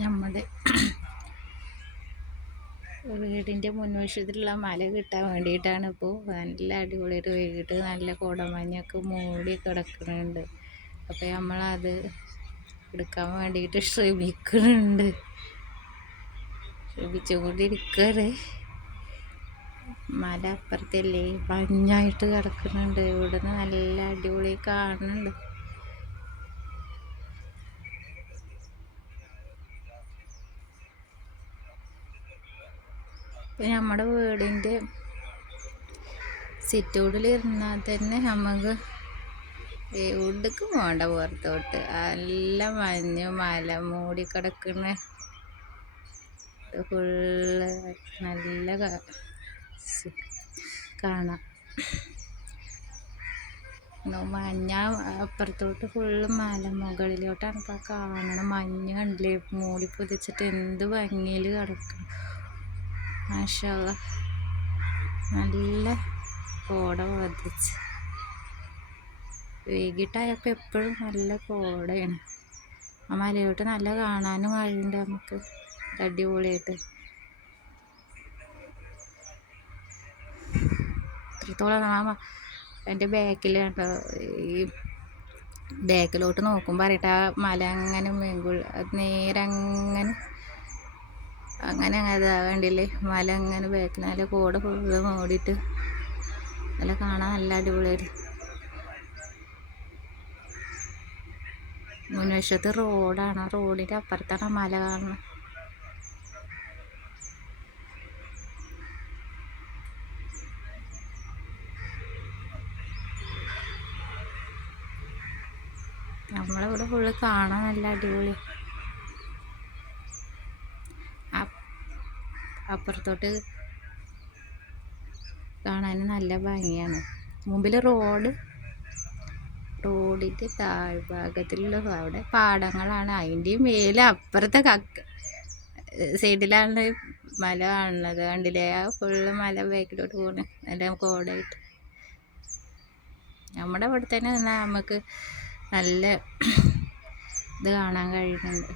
നമ്മുടെ വീടിൻ്റെ മുൻവശത്തുള്ള മല കിട്ടാൻ വേണ്ടിയിട്ടാണ് ഇപ്പോൾ നല്ല അടിപൊളിയായിട്ട് വൈകിട്ട് നല്ല കോടമഞ്ഞൊക്കെ മൂടി കിടക്കുന്നുണ്ട്. അപ്പോൾ നമ്മളത് എടുക്കാൻ വേണ്ടിയിട്ട് ശ്രമിക്കുന്നുണ്ട്, ശ്രമിച്ചുകൊണ്ടിരിക്കുകയാണ്. മല അപ്പുറത്തല്ലേ മഞ്ഞായിട്ട് കിടക്കുന്നുണ്ട്, ഇവിടുന്ന് നല്ല അടിപൊളി കാണുന്നുണ്ട്. നമ്മുടെ വീടിൻ്റെ സിറ്റൗട്ടിലിരുന്നാൽ തന്നെ നമുക്ക് എവിടേക്ക് പോകണ്ട, പുറത്തോട്ട് നല്ല മഞ്ഞ് മല മൂടിക്കിടക്കുന്ന ഫുള്ള് നല്ല കാണാം. മഞ്ഞ അപ്പുറത്തോട്ട് ഫുള്ള് മല മുകളിലോട്ടാണ് ഇപ്പോൾ കാണണം. മഞ്ഞ് കണ്ടില്ലേ മൂടി പൊതിച്ചിട്ട് എന്ത് ഭംഗിയിൽ കിടക്കണം. മാഷാ അല്ലാഹ്, നല്ല കോട പതിച്ച് വൈകിട്ടായപ്പോൾ എപ്പോഴും നല്ല കോടയാണ്. ആ മലയോട്ട് നല്ല കാണാനും കഴിയുന്നുണ്ട് നമുക്ക് അടിപൊളിയായിട്ട്. ഇത്രത്തോളം എൻ്റെ ബാക്കിൽ കണ്ടോ, ഈ ബാക്കിലോട്ട് നോക്കുമ്പോൾ അറിയട്ടെ ആ മല അങ്ങനെ നേരെ അങ്ങനെ അതാ കണ്ടില്ലേ മല അങ്ങനെ ബാക്കിൽ നല്ല കോട ഫുള്ള് മൂടിയിട്ട് നല്ല കാണാൻ നല്ല അടിപൊളിയായിട്ട്. മുൻവശത്ത് റോഡാണ്, റോഡിൻ്റെ അപ്പുറത്താണ് മല കാണുന്നത്. നമ്മളിവിടെ ഫുള്ള് കാണാൻ നല്ല അടിപൊളി. അപ്പുറത്തോട്ട് കാണാൻ നല്ല ഭംഗിയാണ്. മുമ്പിൽ റോഡിൻ്റെ താഴ്ഭാഗത്തിലുള്ള അവിടെ പാടങ്ങളാണ്. അതിൻ്റെയും മേലെ അപ്പുറത്തെ സൈഡിലാണ് മല കാണുന്നത്. കണ്ടില്ലേ ആ ഫുള്ള് മല ബാക്കിലോട്ട് പോകണേ നല്ല കോടായിട്ട്. നമ്മുടെ ഇവിടെ തന്നെ നിന്നാൽ നമുക്ക് നല്ല ഇത് കാണാൻ കഴിയുന്നുണ്ട്.